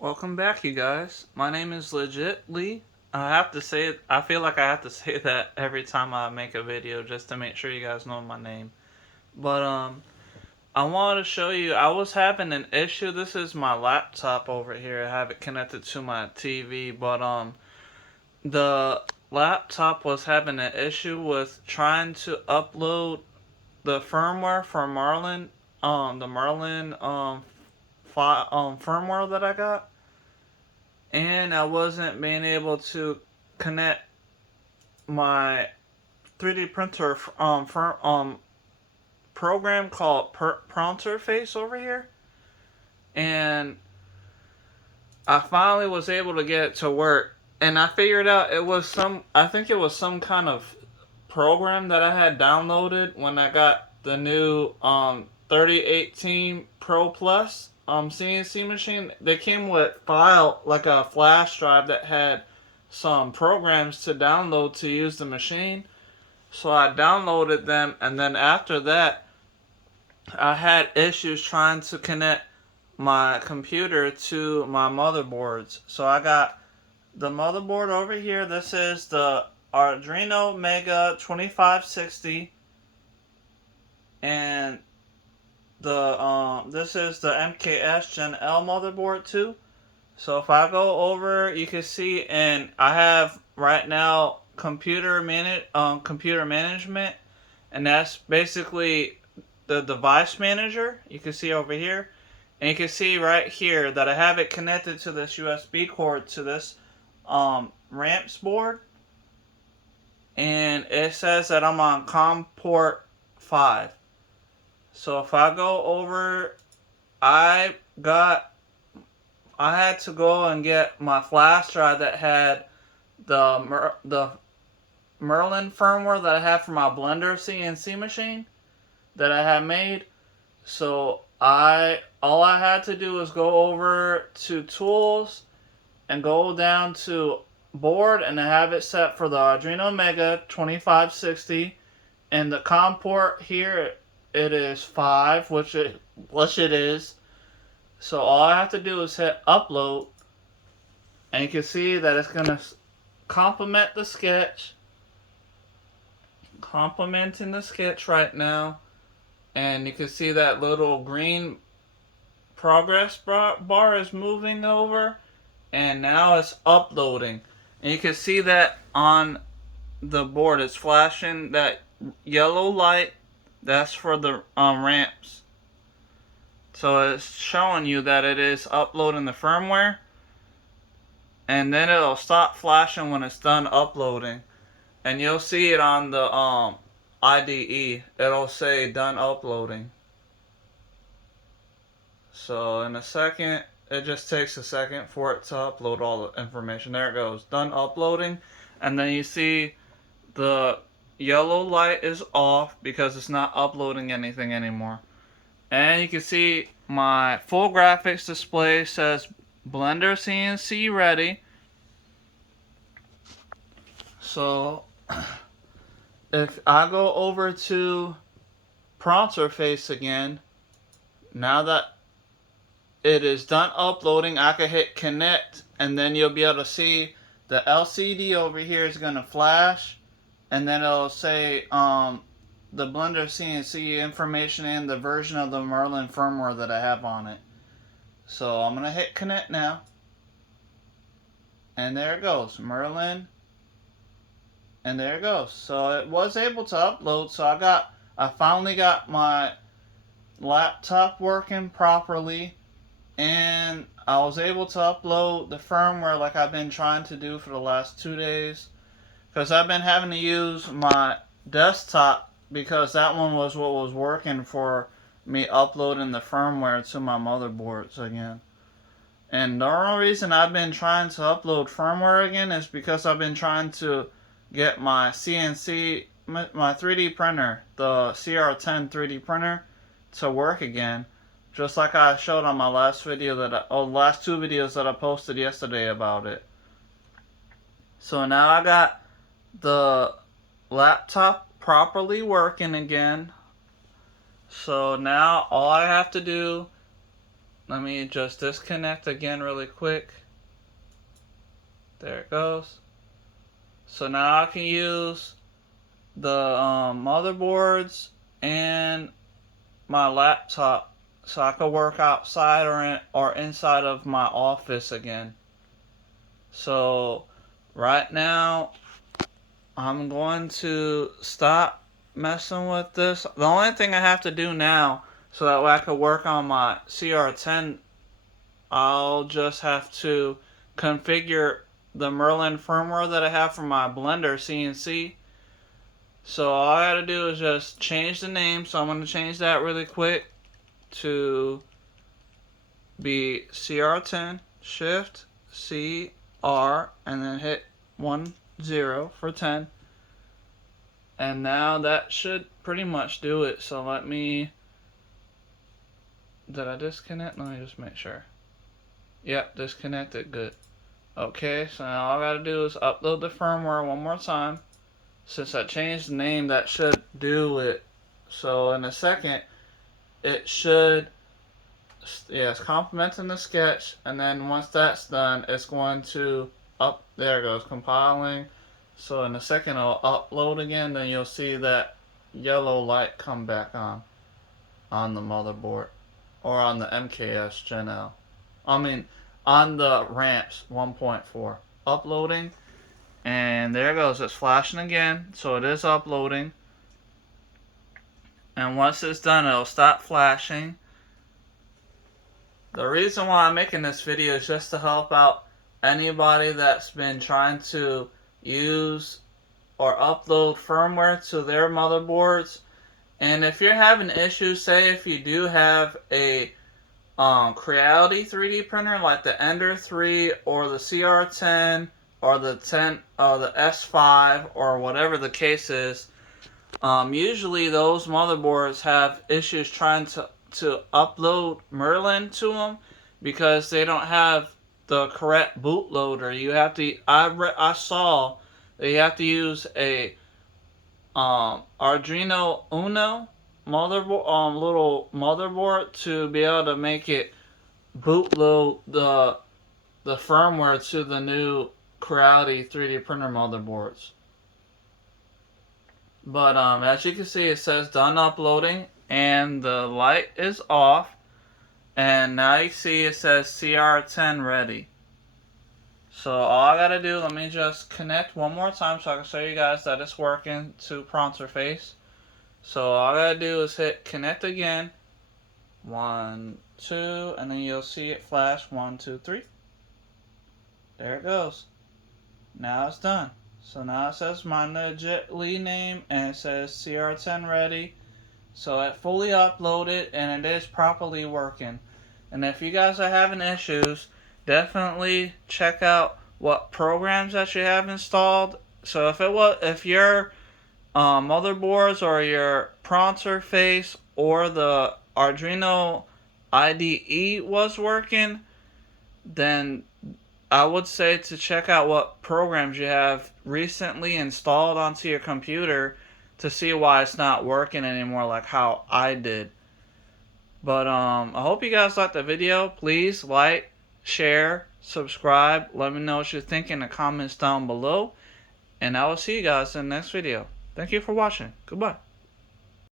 Welcome back, you guys. My name is Legit Lee. I have to say it, I feel like I have to say that every time I make a video just to make sure you guys know my name. But, I wanted to show you, I was having an issue. This is my laptop over here. I have it connected to my TV, but, the laptop was having an issue with trying to upload the firmware for Marlin, the Marlin, firmware that I got. And I wasn't being able to connect my 3D printer program called pronterface over here, and I finally was able to get it to work. And I figured out I think it was some kind of program that I had downloaded when I got the new 3018 Pro Plus CNC machine. They came with like a flash drive that had some programs to download to use the machine. So I downloaded them, and then after that, I had issues trying to connect my computer to my motherboards. So I got the motherboard over here. This is the Arduino Mega 2560, and this is the MKS Gen L motherboard too. So if I go over, you can see, and I have right now computer management, and that's basically the device manager. You can see over here, and you can see right here that I have it connected to this USB cord to this ramps board, and it says that I'm on COM port 5. So if I go over, I had to go and get my flash drive that had the Marlin firmware that I have for my Blender CNC machine that I had made. So all I had to do was go over to Tools and go down to Board, and I have it set for the Arduino Mega 2560, and the COM port here, it is 5, which it is. So all I have to do is hit upload, and you can see that it's going to complement the sketch. Complementing the sketch right now. And you can see that little green progress bar is moving over, and now it's uploading. And you can see that on the board, it's flashing that yellow light. That's for the ramps. So it's showing you that it is uploading the firmware, and then it'll stop flashing when it's done uploading, and you'll see it on the IDE. It'll say done uploading. So in a second, it just takes a second for it to upload all the information. There it goes, done uploading. And then you see the yellow light is off because it's not uploading anything anymore. And you can see my full graphics display says Blender CNC ready. So if I go over to pronterface again, now that it is done uploading, I can hit connect, and then you'll be able to see the LCD over here is going to flash, and then it'll say the Blender CNC information and the version of the Marlin firmware that I have on it. So I'm going to hit connect now, and there it goes, Marlin, and there it goes. So it was able to upload. So I finally got my laptop working properly, and I was able to upload the firmware like I've been trying to do for the last 2 days, because I've been having to use my desktop because that one was what was working for me uploading the firmware to my motherboards again. And the only reason I've been trying to upload firmware again is because I've been trying to get my CNC, my 3D printer, the CR10 3D printer, to work again, just like I showed on my last video last 2 videos that I posted yesterday about it. So now I got the laptop properly working again. So now all I have to do let me just disconnect again really quick. There it goes. So now I can use the motherboards and my laptop, so I can work outside or inside of my office again. So right now I'm going to stop messing with this. The only thing I have to do now, so that way I can work on my CR10, I'll just have to configure the Marlin firmware that I have for my blender CNC. So all I gotta do is just change the name. So I'm gonna change that really quick to be CR10, Shift C R, and then hit 10 for 10. And now that should pretty much do it. So let me, did I disconnect? Let me just make sure. Yep, disconnected, good. Okay, so now all I gotta do is upload the firmware one more time. Since I changed the name, that should do it. So in a second, it should, yeah, it's complementing the sketch, and then once that's done, it's going to there it goes, compiling. So in a second, I'll upload again, then you'll see that yellow light come back on the motherboard, or on the MKS Gen L. I mean, on the ramps 1.4. Uploading, and there it goes, it's flashing again, so it is uploading. And once it's done, it'll stop flashing. The reason why I'm making this video is just to help out anybody that's been trying to use or upload firmware to their motherboards. And if you're having issues, say if you do have a Creality 3D printer like the Ender 3 or the CR10 or the S5 or whatever the case is, usually those motherboards have issues trying to upload Marlin to them because they don't have the correct bootloader. You have to, I saw that you have to use a arduino uno motherboard, little motherboard, to be able to make it bootload the firmware to the new Creality 3D printer motherboards. But as you can see, it says done uploading, and the light is off, and now you see it says CR10 ready. So all I gotta do, let me just connect one more time so I can show you guys that it's working to pronterface. So all I gotta do is hit connect again, 1, 2, and then you'll see it flash 1, 2, 3. There it goes. Now it's done. So now it says my legit lead name, and it says CR10 ready. So it fully uploaded, and it is properly working. And if you guys are having issues, definitely check out what programs that you have installed. So if your motherboards or your pronterface or the Arduino IDE was working, then I would say to check out what programs you have recently installed onto your computer to see why it's not working anymore, like how I did. But I hope you guys liked the video. Please like, share, subscribe. Let me know what you think in the comments down below. And I will see you guys in the next video. Thank you for watching. Goodbye.